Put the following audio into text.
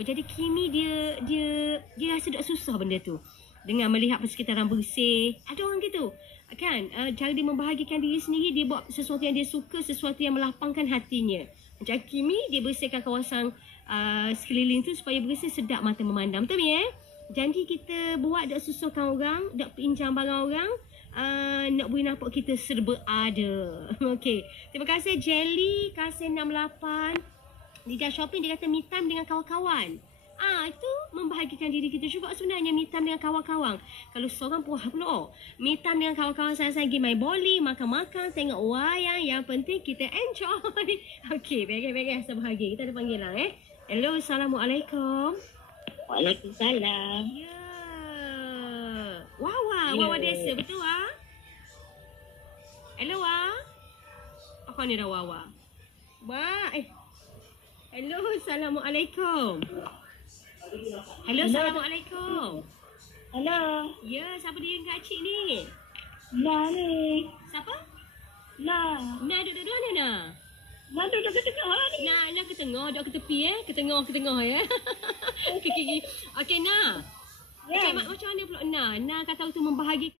Jadi Kimi dia rasa tak susah benda tu. Dengan melihat persekitaran bersih. Ada orang gitu. Kan? Cara dia membahagikan diri sendiri, dia buat sesuatu yang dia suka, sesuatu yang melapangkan hatinya. Macam Kimi, dia bersihkan kawasan sekeliling tu supaya bersih, sedap mata memandang. Betul ya? Janji kita buat tak susahkan orang, tak pinjam barang orang, nak boleh nampak kita serba ada. Okey. Terima kasih Jelly, kasih 68. Di shopping dia kata me time dengan kawan-kawan. Itu membahagikan diri kita juga sebenarnya, me time dengan kawan-kawan. Kalau seorang pun pula, me time dengan kawan-kawan saya pergi main bowling, makan-makan, tengok wayang. Yang penting kita enjoy. Okey, beres-beres bahagia. Kita ada panggilan Hello, Assalamualaikum. Waalaikumsalam. Ya. Wawa desa betul Hello Apa ni dah Wawa? Hello, Assalamualaikum. Hello, Assalamualaikum. Hello. Ya, siapa dia yang Kak Cik ni? Nah ni. Siapa? Nah duduk mana Nah? Nah duduk ke tengah ni. Nah ke tengah, duduk ke tepi ke tengah ya. Okey, Nah. Ya. Macam mana pula Nah kata tu membahagikan